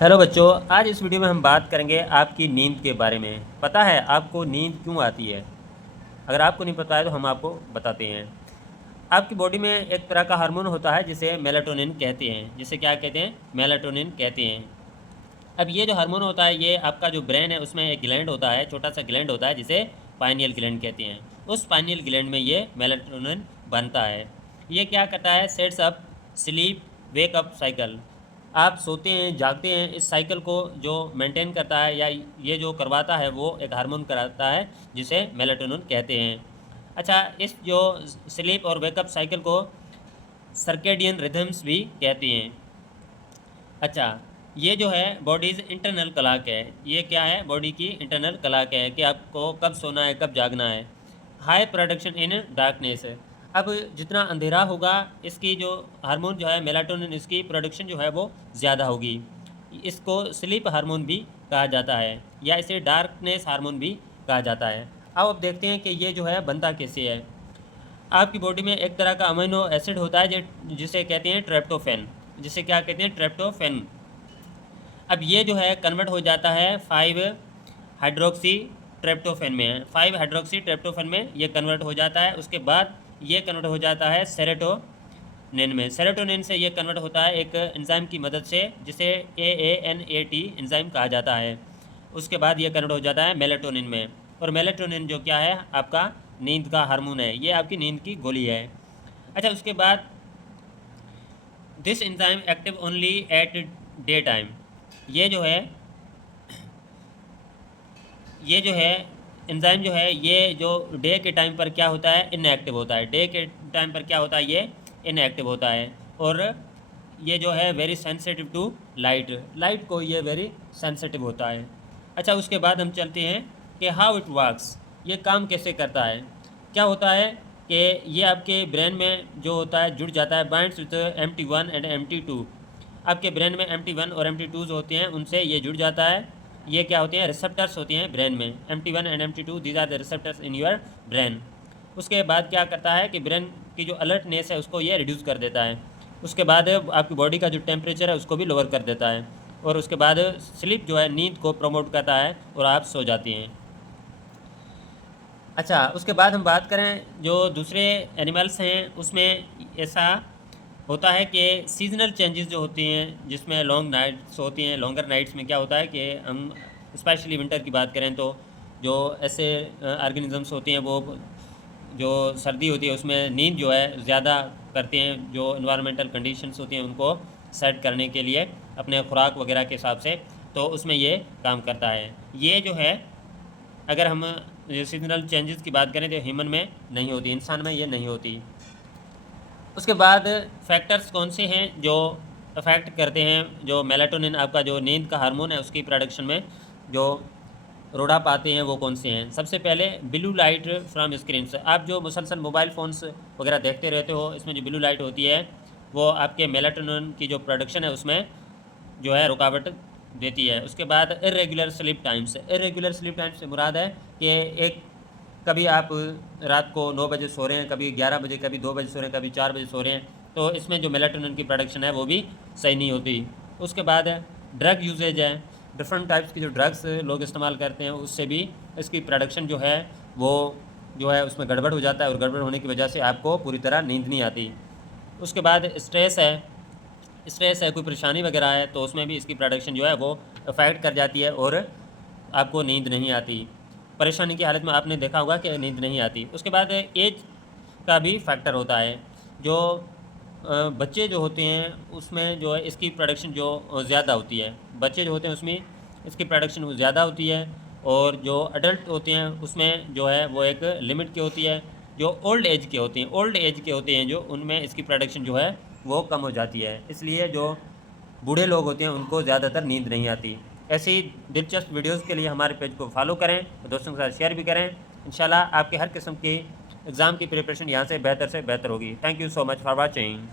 Hello बच्चों, आज इस वीडियो में हम बात करेंगे आपकी नींद के बारे में। पता है आपको नींद क्यों आती है? अगर आपको नहीं पता है तो हम आपको बताते हैं। आपकी बॉडी में एक तरह का हार्मोन होता है जिसे मेलाटोनिन कहते हैं। जिसे क्या कहते हैं? मेलाटोनिन कहते हैं। अब ये जो हार्मोन होता है, ये आपका जो ब्रेन है उसमें एक ग्लैंड होता है, छोटा सा ग्लैंड होता है जिसे पाइनियल ग्लैंड कहते हैं। उस पाइनियल ग्लैंड में ये मेलाटोनिन बनता है। ये क्या करता है? Sets up sleep wake up cycle. आप सोते हैं, जागते हैं, इस साइकिल को जो मेंटेन करता है या ये जो करवाता है वो एक हार्मोन कराता है जिसे मेलाटोनिन कहते हैं। अच्छा, इस जो स्लीप और वेकअप साइकिल को सर्केडियन रिदम्स भी कहते हैं। अच्छा, ये जो है बॉडीज़ इंटरनल क्लॉक है। ये क्या है? बॉडी की इंटरनल क्लॉक है कि आपको कब सोना है, कब जागना है। हाई प्रोडक्शन इन डार्कनेस है। अब जितना अंधेरा होगा, इसकी जो हार्मोन जो है मेलाटोनिन, इसकी प्रोडक्शन जो है वो ज़्यादा होगी। इसको स्लीप हार्मोन भी कहा जाता है या इसे डार्कनेस हार्मोन भी कहा जाता है। अब देखते हैं कि ये जो है बनता कैसे है। आपकी बॉडी में एक तरह का अमीनो एसिड होता है जिसे कहते हैं ट्रेप्टोफेन। जिसे क्या कहते हैं? ट्रेप्टोफेन। अब ये जो है कन्वर्ट हो जाता है 5 हाइड्रोक्सी ट्रेप्टोफेन में। 5 हाइड्रोक्सी ट्रेप्टोफेन में ये कन्वर्ट हो जाता है। उसके बाद ये कन्वर्ट हो जाता है सेरोटोनिन में। सेरोटोनिन से ये कन्वर्ट होता है एक एंजाइम की मदद से जिसे AANAT एंजाइम कहा जाता है। उसके बाद ये कन्वर्ट हो जाता है मेलाटोनिन में। और मेलाटोनिन जो क्या है? आपका नींद का हार्मोन है। ये आपकी नींद की गोली है। अच्छा, उसके बाद this enzyme active only at day time. ये जो है ये जो है एंजाइम जो है, ये जो डे के टाइम पर क्या होता है? इनएक्टिव होता है। डे के टाइम पर क्या होता है? ये इनएक्टिव होता है। और ये जो है very sensitive to light. Light को ये वेरी सेंसिटिव होता है। अच्छा, उसके बाद हम चलते हैं कि हाउ इट वर्क्स। ये काम कैसे करता है? क्या होता है कि ये आपके ब्रेन में जो होता है जुड़ जाता है, binds with MT1 and MT2। आपके ब्रेन में MT1 और MT2 होते हैं, उनसे ये जुड़ जाता है। ये क्या होते हैं? रिसेप्टर्स होते हैं ब्रेन में। MT1 and MT2, these are the receptors in your brain. उसके बाद क्या करता है कि ब्रेन की जो अलर्टनेस है उसको ये रिड्यूस कर देता है। उसके बाद आपकी बॉडी का जो टेम्परेचर है उसको भी लोअर कर देता है। और उसके बाद स्लीप जो है, नींद को प्रमोट करता है और आप सो जाती हैं। अच्छा, उसके बाद हम बात करें जो दूसरे एनिमल्स हैं, उसमें ऐसा होता है कि सीजनल चेंजेस जो होती हैं, जिसमें लॉन्ग नाइट्स होती हैं। लॉन्गर नाइट्स में क्या होता है कि हम स्पेशली विंटर की बात करें तो जो ऐसे ऑर्गेनिजम्स होती हैं, वो जो सर्दी होती है उसमें नींद जो है ज़्यादा करते हैं। जो इन्वायरमेंटल कंडीशंस होती हैं उनको सेट करने के लिए अपने खुराक वगैरह के हिसाब से, तो उसमें ये काम करता है। ये जो है, अगर हम सीजनल चेंजेस की बात करें तो ह्यूमन में नहीं होती, इंसान में ये नहीं होती। उसके बाद फैक्टर्स कौन से हैं जो अफेक्ट करते हैं जो मेलाटोनिन, आपका जो नींद का हार्मोन है, उसकी प्रोडक्शन में जो रोड़ा पाते हैं, वो कौन से हैं? सबसे पहले ब्लू लाइट फ्रॉम स्क्रीन। आप जो मुसलसल मोबाइल फ़ोन्स वगैरह देखते रहते हो, इसमें जो ब्लू लाइट होती है वो आपके मेलाटोनिन की जो प्रोडक्शन है उसमें जो है रुकावट देती है। उसके बाद irregular sleep times. Irregular sleep times से मुराद है कि एक कभी आप रात को 9 बजे सो रहे हैं, कभी 11 बजे, कभी 2 बजे सो रहे हैं, कभी 4 बजे सो रहे हैं, तो इसमें जो मेलाटोनिन की प्रोडक्शन है वो भी सही नहीं होती। उसके बाद ड्रग यूजेज है। डिफरेंट टाइप्स की जो ड्रग्स लोग इस्तेमाल करते हैं उससे भी इसकी प्रोडक्शन जो है वो जो है उसमें गड़बड़ हो जाता है, और गड़बड़ होने की वजह से आपको पूरी तरह नींद नहीं आती। उसके बाद स्ट्रेस है। स्ट्रेस है, कोई परेशानी वगैरह है, तो उसमें भी इसकी प्रोडक्शन जो है वो अफेक्ट कर जाती है और आपको नींद नहीं आती। परेशानी की हालत में आपने देखा होगा कि नींद नहीं आती। उसके बाद एज का भी फैक्टर होता है। जो बच्चे जो होते हैं उसमें जो है इसकी प्रोडक्शन जो ज़्यादा होती है। बच्चे जो होते हैं उसमें इसकी प्रोडक्शन ज़्यादा होती है, और जो अडल्ट होते हैं उसमें जो है वो एक लिमिट की होती है। जो ओल्ड एज के होते हैं, जो उनमें इसकी प्रोडक्शन जो है वो कम हो जाती है। इसलिए जो बूढ़े लोग होते हैं उनको ज़्यादातर नींद नहीं आती। ऐसी ही दिलचस्प वीडियोज़ के लिए हमारे पेज को फॉलो करें और दोस्तों के साथ शेयर भी करें। इंशाल्लाह आपके हर किस्म की एग्ज़ाम की प्रिपरेशन यहाँ से बेहतर होगी। Thank you so much for watching.